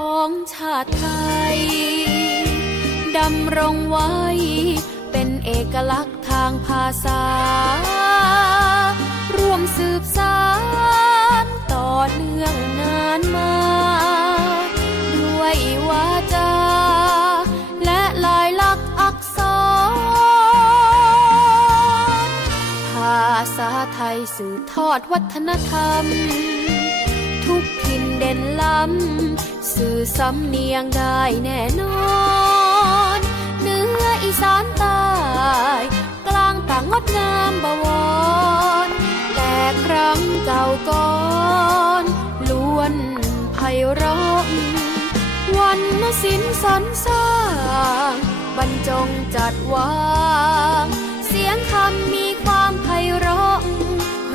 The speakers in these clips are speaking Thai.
ของชาติไทย ดำรงไว้เป็นเอกลักษณ์ทางภาษา ร่วมสืบสานต่อเนื่องนานมา ด้วยวาจา และลายลักษณ์อักษร ภาษาไทยสืบทอดวัฒนธรรม ทุกถิ่นเด่นล้ำ สื่อสำเนียงได้แน่นอนเหนืออีสานใต้กลางต่างงดงามบวร แต่ครั้งเก่าก่อนล้วนไพเราะวันนศิลป์สรรสร้างบรรจงจัดวาง เสียงคำมีความไพเราะ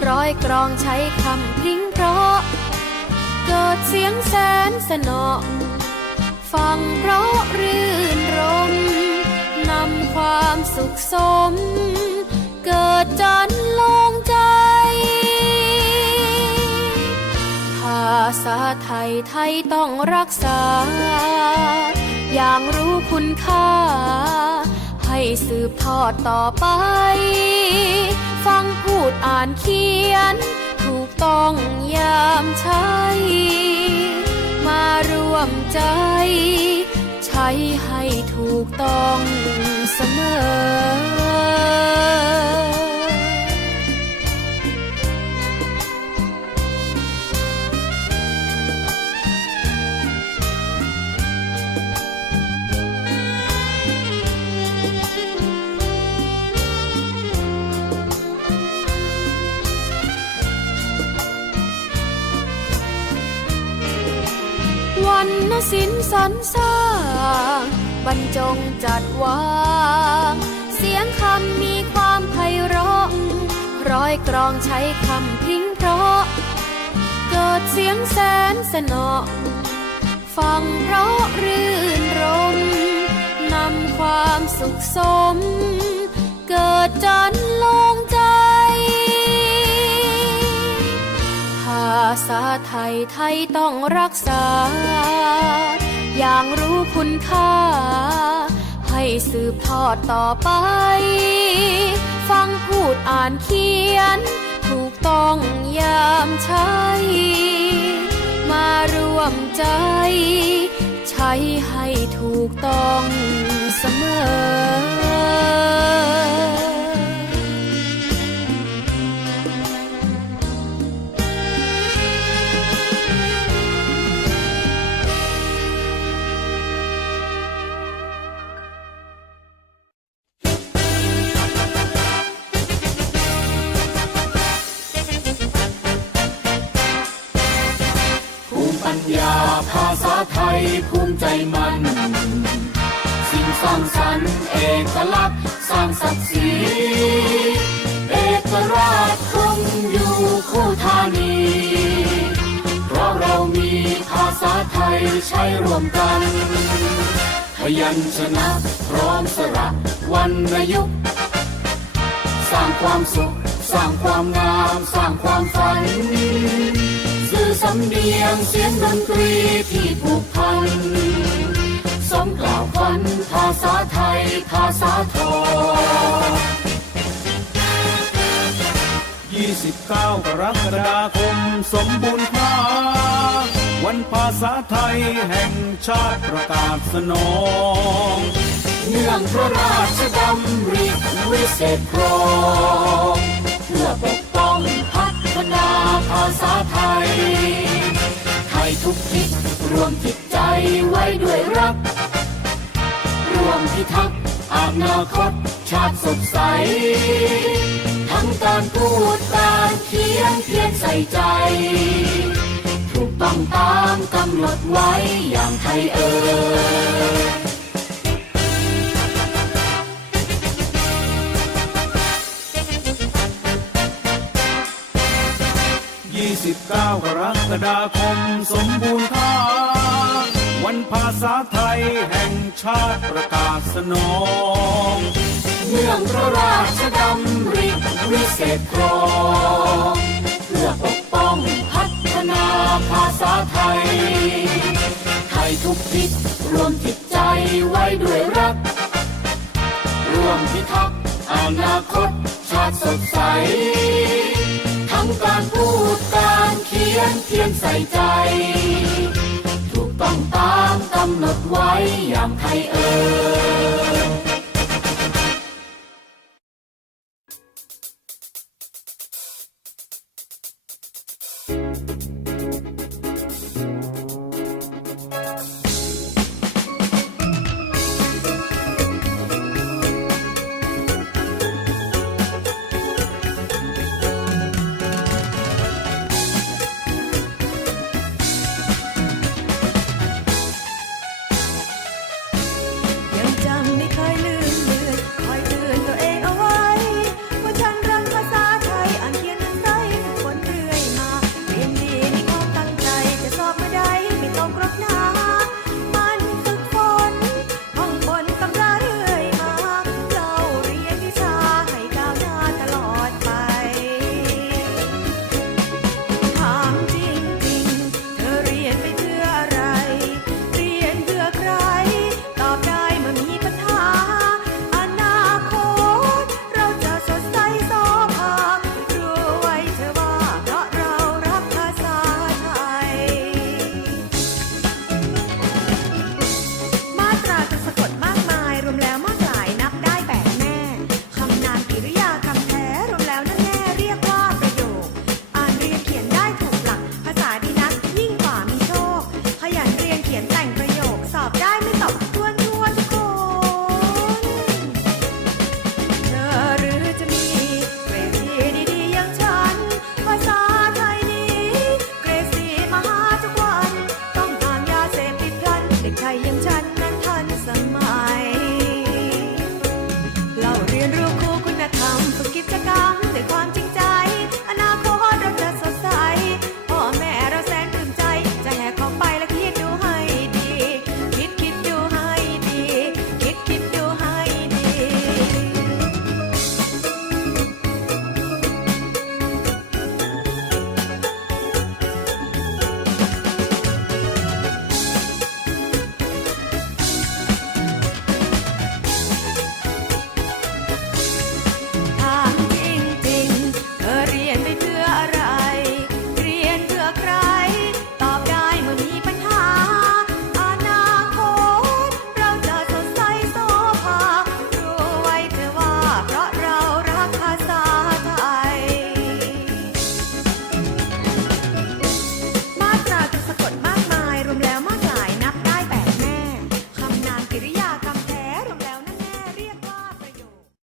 ร้อยกรองใช้คำพริ้งเพราะ เกิดเสียงแสนสนอฟังเพราะรื่นรมนำความสุขสม เกิดจันลงใจภาษาไทยไทยต้องรักษา อย่างรู้คุณค่า ให้สืบทอดต่อไป ฟังพูดอ่านเขียน ต้องยามใช้ มาร่วมใจ ใช้ให้ถูกต้องเสมอ วันนศิลป์สรรสร้าง บรรจงจัดวาง เสียงคำมีความไพเราะร้อยกรองใช้คำพริ้งเพราะ เกิดเสียงแสนสนอฟังเพราะรื่นรมนำความสุขสม เกิดจันลง ษาไทยไทยต้องรักษา อย่างรู้คุณค่า ให้สืบทอดต่อไป ฟังพูดอ่านเขียน ถูกต้องยามใช้ มาร่วมใจ ใช้ให้ถูกต้องเสมอ ยภูมิใจมัน สิ่งสร้างสรรค์เอกลักษณ์สร้างศักดิ์ศรีเอกราชคงอยู่คู่ธานี เพราะเรามีภาษาไทยใช้ร่วมกันพยัญชนะพร้อมสระวรรณยุกต์สร้างความสุข สร้างความงาม สร้างความฝัน สื่อสำเนียงเสียงดนตรีที่ผูกพัน สมกล่าวขวัญภาษาไทยภาษาทอง29 กรกฎาคมสมบูรณ์ค่าวันภาษาไทยแห่งชาติประกาศสนองเนื่องพระราชดำริวิเศษครองเพื่อปกป้องพัฒ นาภาษาไทย ไทยทุกทิศรวมจิตใจไว้ด้วยรัก รวมพิทักษ์อนาคตชาติสดใส ทั้งการพูดการเขียนเพียรใส่ใจ ถูกต้องตามกำหนดไว้อย่างไทยเอ่ย 29กรกฎาคมสมบูรณ์ค่าวันภาษาไทยแห่งชาติประกาศสนองเนื่องพระราชดำริวิเศษครองเพื่อปกป้องพัฒนาภาษาไทย ไทยทุกทิศรวมจิตใจไว้ด้วยรักร่วมพิทักษ์อนาคตชาติสดใสำการพูดการเขียนเพียนใส่ใจ ถูกต้องตามกำหนดไว้อย่างไทยเอ่ย